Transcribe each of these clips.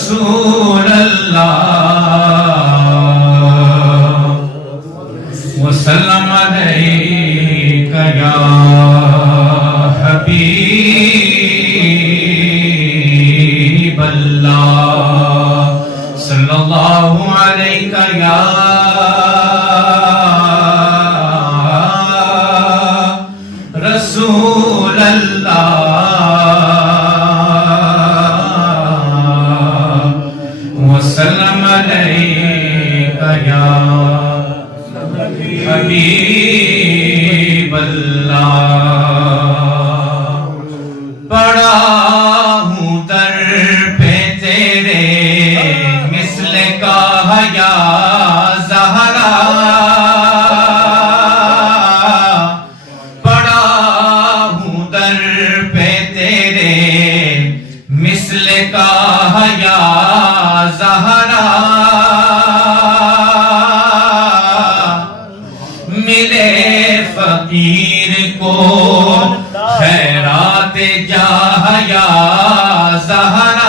رسول اللہ وسلم علیک یا حبیب اللہ صلی اللہ علیک یا رسول اللہ وسلم علیک یا حبیب اللہ پڑا ہوں در پہ تیرے مثل کا یا زہرا پڑا ہوں در پہ تیرے مثل کا یا زہرا ملے فقیر کو خیرات جاہ یا زہرا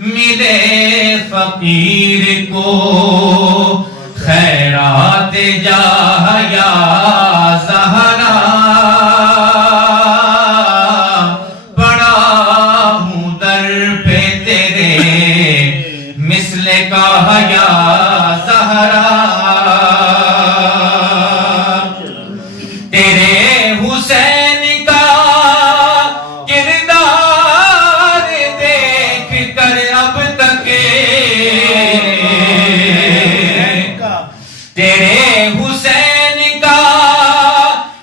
ملے فقیر کو خیرات جاہ یا زہرا پڑا ہوں در پہ تیرے مثل کا یا زہرا تیرے حسین کا کردار دیکھ کر اب تک تیرے حسین کا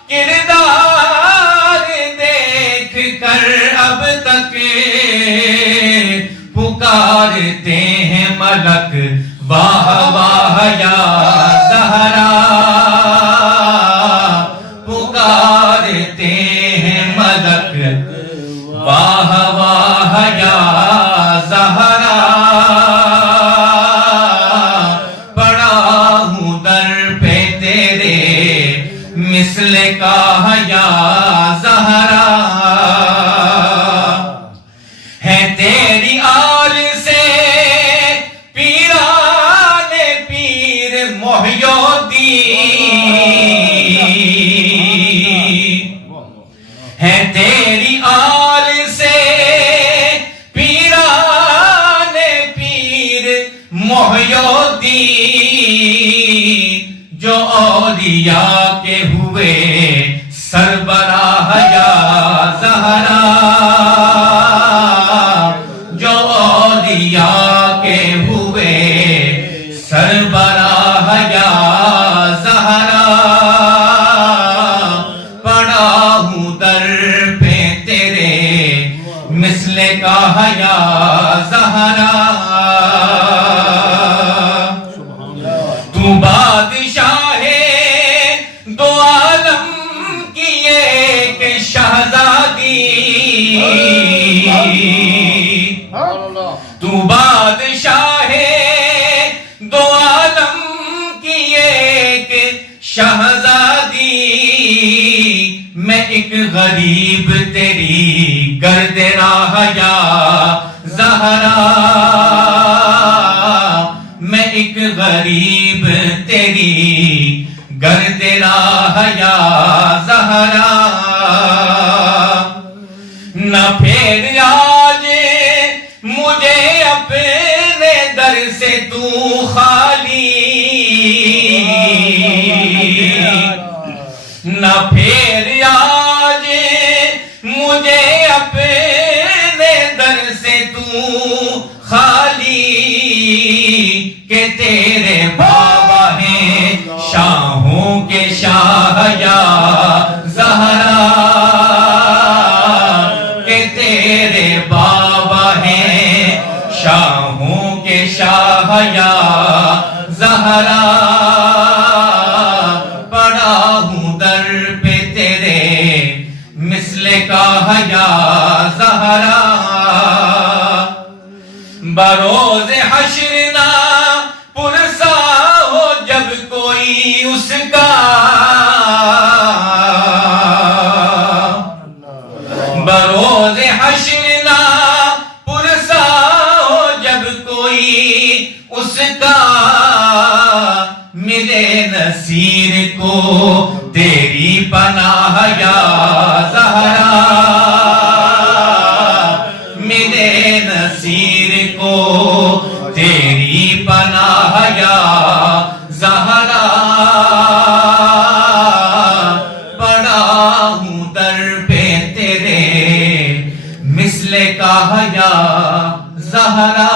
کردار دیکھ کر اب تک پکارتے ہیں ملک واہ واہ یا زہرا پکارتے ہیں ملک واہ واہ یا زہرا پڑا ہوں در پہ تیرے مثل کا یا زہرا ہے تیری آل سے پیران پیر محی الدین ہے تیری آل سے پیران پیر محی الدین جو اولیاء کے ہوئے سربراہ یا زہرا جو اولیاء کے ہوئے سربراہ یا زہرا پڑا ہوں در پہ تیرے مثل کا یا زہرا تو بادشاہ دو عالم کی ایک شہزادی تو بادشاہ دو عالم کی ایک شہزادی میں ایک غریب تیری گرد راہ یا زہرا میں ایک غریب تیری گرد راہ یا زہرا نہ پھر آج مجھے اپنے در سے تو خالی نہ پھر آج مجھے اپنے در سے تو خالی کہ تیرے بابا ہیں شاہوں کے شاہ یا زہرا کہ تیرے بابا ہیں شاہوں کے شاہ یا زہرا پڑا ہوں در پہ تیرے مثل کا یا زہرا بروز حشر نہ پرسا ہو جب کوئی اس کا بروز حشر نہ نصیر کو تیری پناہ یا زہرا، ملے نصیر کو تیری پناہ یا زہرا، پڑا ہوں در پہ تیرے مثل کا یا زہرا۔